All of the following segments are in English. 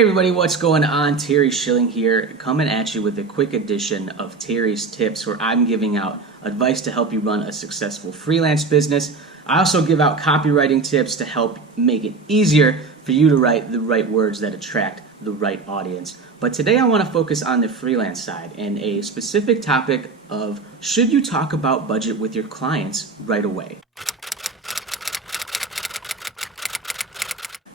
Hey everybody, what's going on? Terry Schilling here, coming at you with a quick edition of Terry's Tips, where I'm giving out advice to help you run a successful freelance business. I also give out copywriting tips to help make it easier for you to write the right words that attract the right audience. But today I want to focus on the freelance side and a specific topic of should you talk about budget with your clients right away?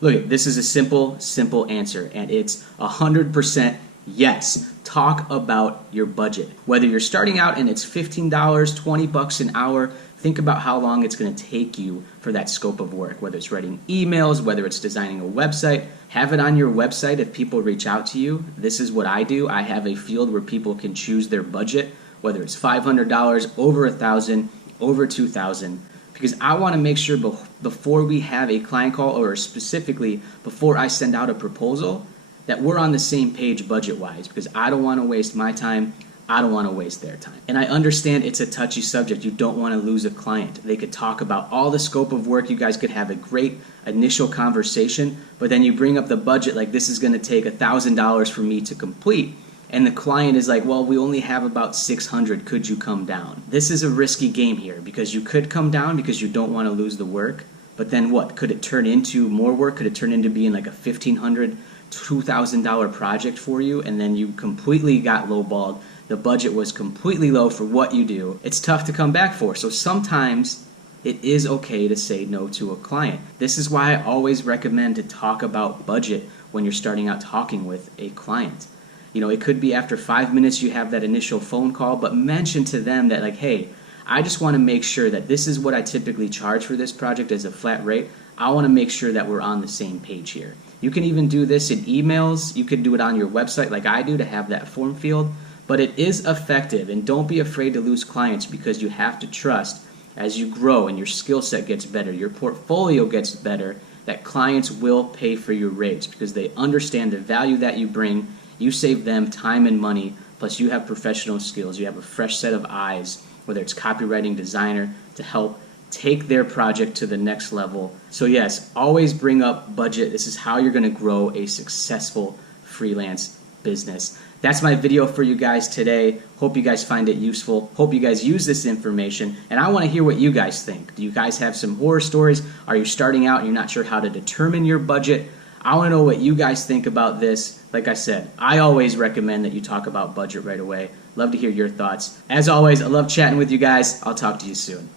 Look, this is a simple answer, and it's 100% yes. Talk about your budget. Whether you're starting out and it's $15, $20 an hour, think about how long it's going to take you for that scope of work. Whether it's writing emails, whether it's designing a website, have it on your website if people reach out to you. This is what I do. I have a field where people can choose their budget, whether it's $500, over $1,000, over $2,000. Because I want to make sure before we have a client call, or specifically before I send out a proposal, that we're on the same page budget-wise, because I don't want to waste my time, I don't want to waste their time. And I understand it's a touchy subject. You don't want to lose a client. They could talk about all the scope of work. You guys could have a great initial conversation, but then you bring up the budget like this is going to take $1,000 for me to complete. And the client is like, well, we only have about 600. Could you come down? This is a risky game here, because you could come down because you don't want to lose the work. But then what? Could it turn into more work? Could it turn into being like a $1,500, $2,000 project for you? And then you completely got lowballed. The budget was completely low for what you do. It's tough to come back for. So sometimes it is okay to say no to a client. This is why I always recommend to talk about budget when you're starting out talking with a client. You know, it could be after 5 minutes you have that initial phone call, but mention to them that like, hey, I just want to make sure that this is what I typically charge for this project as a flat rate. I want to make sure that we're on the same page here. You can even do this in emails. You could do it on your website like I do to have that form field, but it is effective, and don't be afraid to lose clients, because you have to trust as you grow and your skill set gets better, your portfolio gets better, that clients will pay for your rates because they understand the value that you bring. You save them time and money, plus you have professional skills. You have a fresh set of eyes, whether it's copywriting, designer, to help take their project to the next level. So yes, always bring up budget. This is how you're going to grow a successful freelance business. That's my video for you guys today. Hope you guys find it useful. Hope you guys use this information. And I want to hear what you guys think. Do you guys have some horror stories? Are you starting out and you're not sure how to determine your budget? I want to know what you guys think about this. Like I said, I always recommend that you talk about budget right away. Love to hear your thoughts. As always, I love chatting with you guys. I'll talk to you soon.